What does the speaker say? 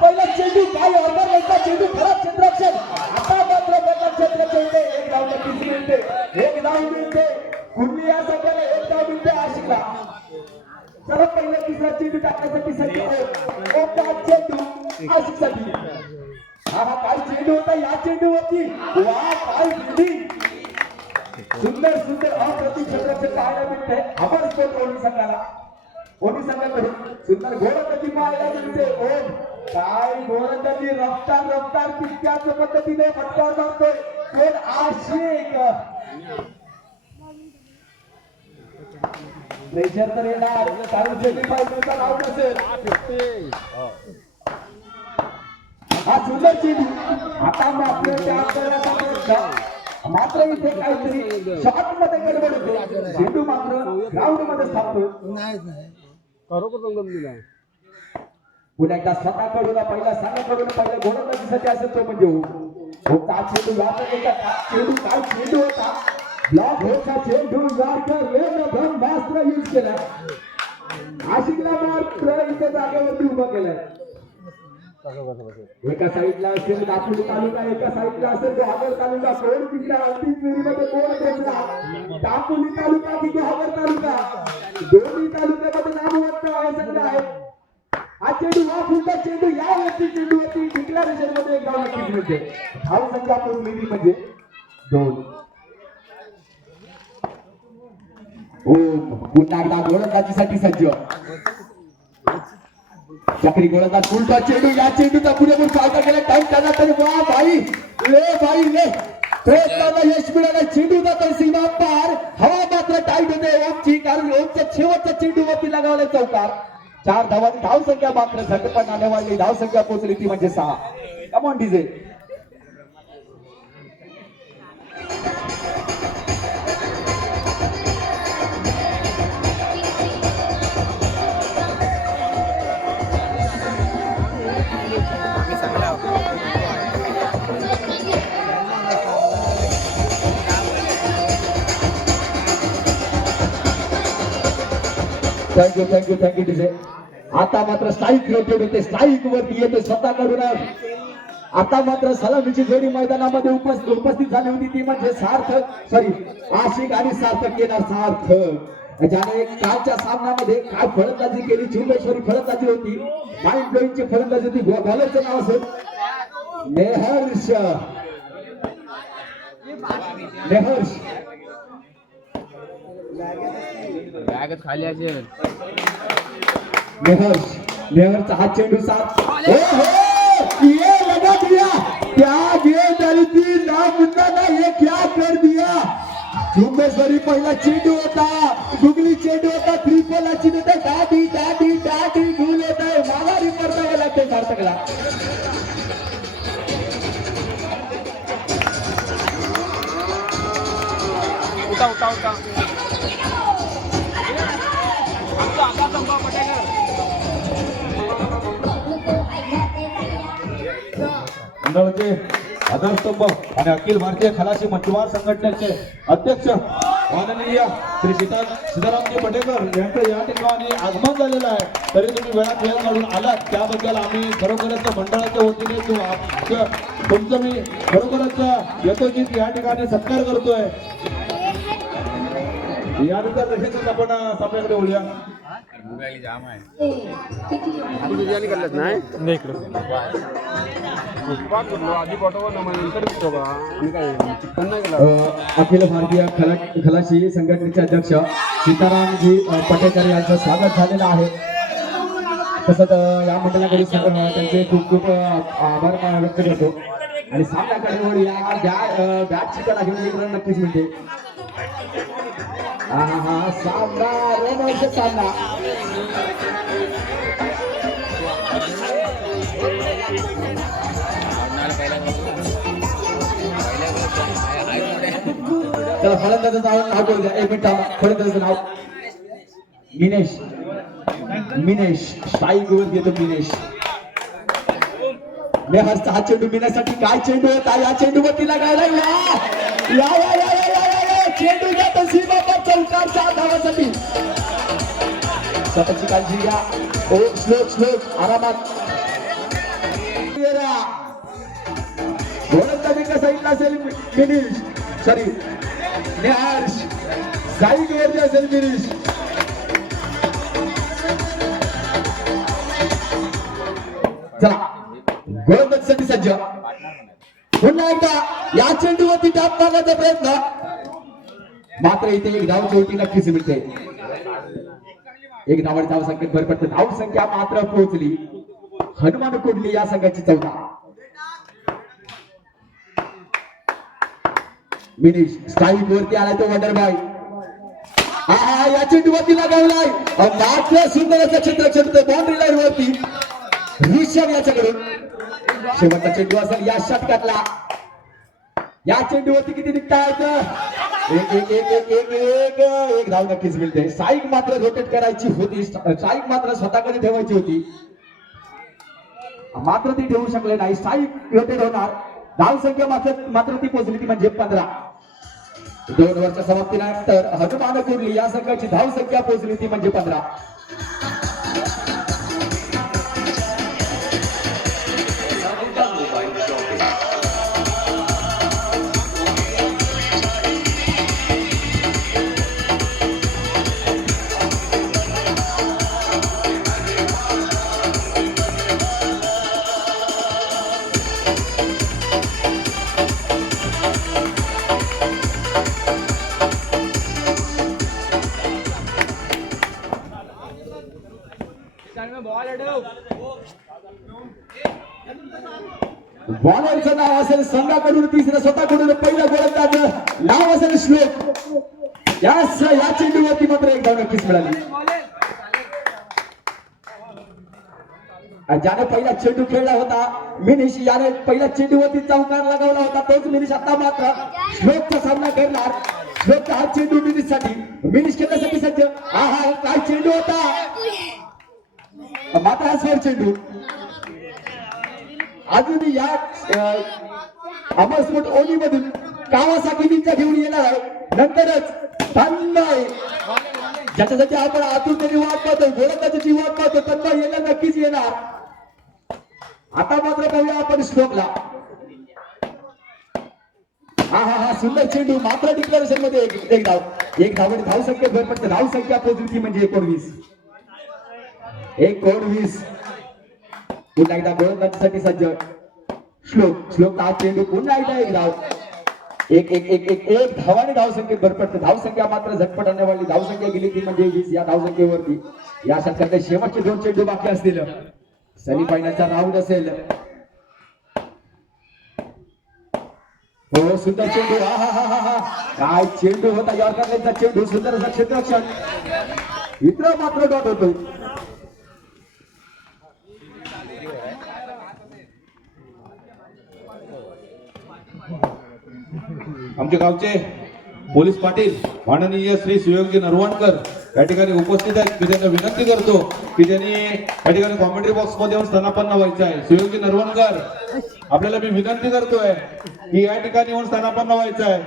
पहिला चेंडू काय ऑर्डर नाही चेंडू खराब क्षेत्ररक्षण आता मात्र बदल क्षेत्राच्या इथे एक धाव नक्कीच मिळते एक धाव मिळते कुर्ली या संघाला एक धाव मिळते आशिकला सर्वात पहिला तिसरा चेंडू टाकण्यासाठी संधी ओमचा चेंडू आशिकसाठी हा हा काय चेंडू होता या चेंडूवरती वा काय सुंदर सुंदर अप्रतिम क्षेत्राचे पाहायला मिळते आपण स्पोर्ट संघाला कोणी संघाकडे सुंदर घोडगती पाहायला मिळते. ओम. काय घोडगती रफ्तार रफ्तार कितक्याच पद्धतीने फटकार मारतोय. कोण? आशिक प्रेशर तर येणार. कारण सेमीफायनलचा राऊंड असेल. हा सुंदर चेंडू आता मात्र त्या अंतराचा मात्र इथे काहीतरी शॉटमध्ये गडबड होते. चेंडू मात्र ग्राउंडमध्ये थांबतो खरोखर रंगत दिला पुन्हा एकदा स्वतःकडून पहिला संघाकडून पहिला गोलंदाजीसाठी असेल तो म्हणजे हो, हो का चेंडू वापरले का चेंडू काय चेंडू होता. ब्लॉक होता चेंडू यार्कर वेग ब्रह्मास्त्र यूज केला. आशिकला मात्र इथे जागेवरती उभा केलाय. एका साईडला असेल दापोली तालुका एका साईडला असेल गोहागर तालुका कोण तिकडे अंतिम फेरीमध्ये कोण पोहोचला दापोली तालुका की गोहागर तालुका? दोन्ही तालुका नामवंत आहे संघ आहे हा चेंडू हा पुढचा चेंडू या वरती चेंडूवरती डिक्लेरेशनमध्ये एक धाव नक्कीच मिळते धाव संख्या आपण मिळली म्हणजे दोन. हो पुन्हा एकदा गोलंदाजीसाठी सज्ज. चक्री गोलंदाज उलटा चेंडू या चेंडूचा पुरेपूर फायदा केला टाइम त्याला तरी वा भाई ले भाई ले. प्रयत्नाला यश मिळाला. चेंडू जातो सीमा पार. हवा मात्र टाईट होते. ओमची कारण ओमच्या शेवटच्या चेंडूवरती लगावला चौकार. चार धावांनी धाव संख्या मात्र झटपट आल्या वाढली धाव संख्या पोहोचली ती म्हणजे सहा. Come on DJ thank you thank you thank you DJ आता मात्र स्थायिक रोटेट होते स्थायिक वरती येते स्वतःकडून. आता मात्र सलामीची जोडी मैदानामध्ये उपस्थित उपस्थित झाली होती ती म्हणजे सार्थक. सॉरी आशिक आणि सार्थक येणार सार्थक. ज्याने कालच्या सामन्यामध्ये काय फलंदाजी केली चुंबेश्वरी फलंदाजी होती. माइंड ब्लोईंगची फलंदाजी होती. बॉलरचं नाव असेल नेहर्ष. नेहर्ष. खाली असेल. मेहर्ष मेहर्ष हा चेंडू सात हो, हो. लगा दिया क्या गेंद आली ती ना मुद्दा ना हे क्या कर दिया. झुंबेश्वरी पहिला चेंडू होता. दुगली चेंडू होता. त्रिपोला चेंडू होता. दाटी दाटी दाटी भूल होत. आहे माघारी परतावं लागते सार्थकला. उठा उठा. मंडळाचे आधारस्तंभ आणि अखिल भारतीय खलाशी मच्छीमार संघटनेचे अध्यक्ष माननीय श्री सीता सीतारामजी पटेकर यांचं या ठिकाणी आगमन झालेलं आहे. तरी तुम्ही वेळात वेळ काढून आलात. त्याबद्दल आम्ही खरोखरच मंडळाच्या वतीने किंवा तुमचं मी खरोखरच यथोचित या ठिकाणी सत्कार करतोय. यानंतर तसेच आपण सामन्याकडे बोलूया अखिल भारतीय खला खलाशी संघटनेचे अध्यक्ष सीतारामजी पटेकर यांचं स्वागत झालेलं आहे. तसंच या मंडळाकडे त्यांचे खूप खूप आभार व्यक्त करतो. आणि सामना या बॅटची कला घेऊन नक्कीच म्हणते सामना तर फलंदाजाचं नाव नाव करू एक मिनिट फलंदाजाचं नाव. मिनेश. मिनेश. शाही गुरुत घेतो मिनेश. मी हस्त हा चेंडू मिण्यासाठी काय चेंडू होता या चेंडू वरती लागायला या या या या या चेंडू जातो सीमा धावासाठी स्वतःची काळजी घ्या. ओ स्लो स्लो आरामात. साईडला असेल फिनिश सॉरी निहार्ष साईड वरती असेल चला. गोलंदाजीसाठी सज्ज. पुन्हा एकदा या चेंडूवरती टाप मारण्याचा प्रयत्न. मात्र इथे एक धाव शेवटी नक्कीच मिळते. एक धावाडी धाव संख्येत भर पडते. धाव संख्या मात्र पोहोचली. हनुमान कोडली या संघाची चौदा. मिनिश स्ट्राईक वरती आलाय तो वंडर बाय या चेंडूवरती लगावलाय. मात्र सुंदर असं क्षेत्रक्षण बाउंड्री लाईन वरती. ऋषभ याच्याकडून. शेवटचा चेंडू असेल या षटकातला या चेंडूवरती किती निघता येतं एक एक एक एक एक एक एक धाव नक्कीच मिळते. साईक मात्र रोटेट करायची होती. साईक मात्र स्वतःकडे ठेवायची होती. मात्र ती ठेवू शकले नाही. साईक रोटेट होणार. धाव संख्या मात्र मात्र ती पोहोचली ती म्हणजे पंधरा. दोन वर्ष समाप्तीनंतर हनुमान कुर्ली या संघाची धाव संख्या पोहोचली ती म्हणजे पंधरा. नाव असेल संघाकडून तिसरं स्वतःकडून पहिलं गोलंदाज नाव असेल श्लोक. या या चेंडूवरती मात्र एक धाव नक्कीच मिळाली. ज्याने पहिला चेंडू खेळला होता मिनिश याने पहिल्या चेंडूवरती चौकार लगावला होता तोच मिनिश आता मात्र श्लोकचा सामना करणार. श्लोकचा हा चेंडू मिनिशसाठी मिनिश खेळण्यासाठी सज्ज. हा हा काय चेंडू होता. मात्र हा स्वर चेंडू. अजून या अमरस्फोट ओली मधून कावासाकी विंचा घेऊन येणार आहे. नंतरच तन्मय ज्याच्यासाठी आपण आतुरतेने वाट पाहतो गोलंदाजीची वाट पाहतो तन्मय येणार नक्कीच येणार. आता मात्र पाहूया आपण श्लोकला हा हा हा सुंदर चेंडू मात्र डिक्लेरेशनमध्ये एक एक धाव. एक धाव धाव संख्या भर पडते धाव संख्या पोहोचली म्हणजे एकोणवीस. एकोणवीस. पुन्हा एकदा गोलंदाजीसाठी सज्ज. श्लोक श्लोक हा चेंडू पुन्हा एकदा एक धाव. एक एक एक एक एक धावाने धावसंख्येत भर पडते. मात्र झटपट आणण्यावाली धावसंख्या गेली ती म्हणजे वीस या धावसंख्येवरती. या षटकातले शेवटचे दोन चेंडू बाकी असतील. सेमीफायनलचा राऊंड असेल. हो सुंदर चेंडू. हा हा हा हा हा. काय चेंडू होता? यॉर्करचा चेंडू. सुंदर असा क्षेत्ररक्षण इतर मात्र डॉट होतो. आमचे गावचे पोलीस पाटील माननीय श्री सुयोगजी नरवणकर या ठिकाणी उपस्थित आहेत. मी त्यांना विनंती करतो की त्यांनी या ठिकाणी कॉमेंट्री बॉक्समध्ये येऊन स्थानापन्न व्हायचं आहे. सुयोगजी नरवणकर आपल्याला मी विनंती करतोय की या ठिकाणी येऊन स्थानापन्न व्हायचं आहे.